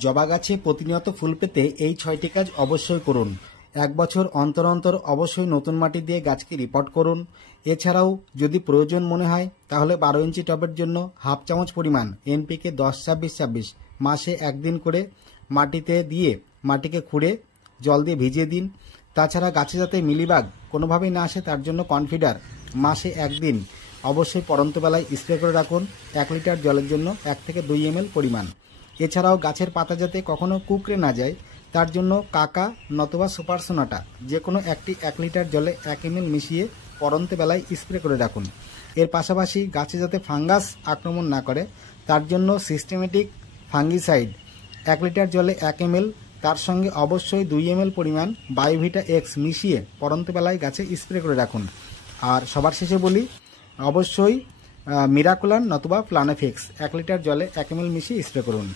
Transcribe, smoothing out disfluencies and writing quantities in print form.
জবা গাছে প্রতিনিয়ত ফুল পেতে এই 6টি কাজ অবশ্যই করুন। 1 বছর অন্তর অন্তর অবশ্যই নতুন মাটি দিয়ে গাছকে রিপোর্ট করুন। এছাড়াও যদি প্রয়োজন মনে হয় তাহলে 12 ইঞ্চি টবের জন্য হাফ চামচ পরিমাণ NPK 10-26-26 মাসে একদিন করে মাটিতে দিয়ে মাটিকে খুঁড়ে জল দিয়ে ভিজিয়ে দিন। তাছাড়া গাছে যাতে মিলিবাগ কোনোভাবেই না আসে তার জন্য কনফিডার মাসে একদিন অবশ্যই পড়ন্ত বেলায় স্প্রে করে রাখুন 1 লিটার জলের জন্য 1 থেকে 2 ml পরিমাণ। এছাড়াও গাছের পাতা যাতে কখনো কুঁকড়ে না যায় তার জন্য কাকা নতুবা সুপার সোনাটা যে কোনো একটি 1 লিটার জলে 1 ml মিশিয়ে পড়ন্ত বেলায় স্প্রে করে রাখুন। এর পাশাপাশি গাছে যাতে ফাঙ্গাস আক্রমণ না করে তার জন্য সিস্টেমেটিক ফাঙ্গিসাইড 1 লিটার জলে 1 ml তার সঙ্গে অবশ্যই 2 ml পরিমাণ বায়োভিটা এক্স মিশিয়ে পড়ন্ত বেলায় গাছে স্প্রে করে রাখুন। আর সবার শেষে বলি অবশ্যই মিরাকুলান নতুবা প্লানেফিক্স 1 লিটার জলে 1 ml মিশিয়ে স্প্রে করুন।